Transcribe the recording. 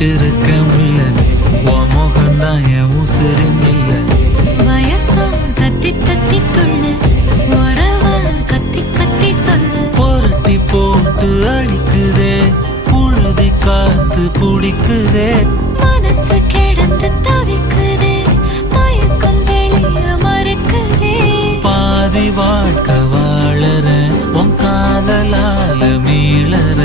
வச்சிருக்க உள்ள உன் முகம்தான் என் உசுரின் இல்ல வயசா தத்தி தத்தி துள்ளு உறவா கத்தி கத்தி சொல்லு புரட்டி போட்டு அடிக்குதே புழுதி காத்து புடிக்குதே மனசு கிடந்து தவிக்குதே மயக்கம் தெளிய மறுக்குதே பாதி வாழ்க்கை வாழற உன் காதலால மீளற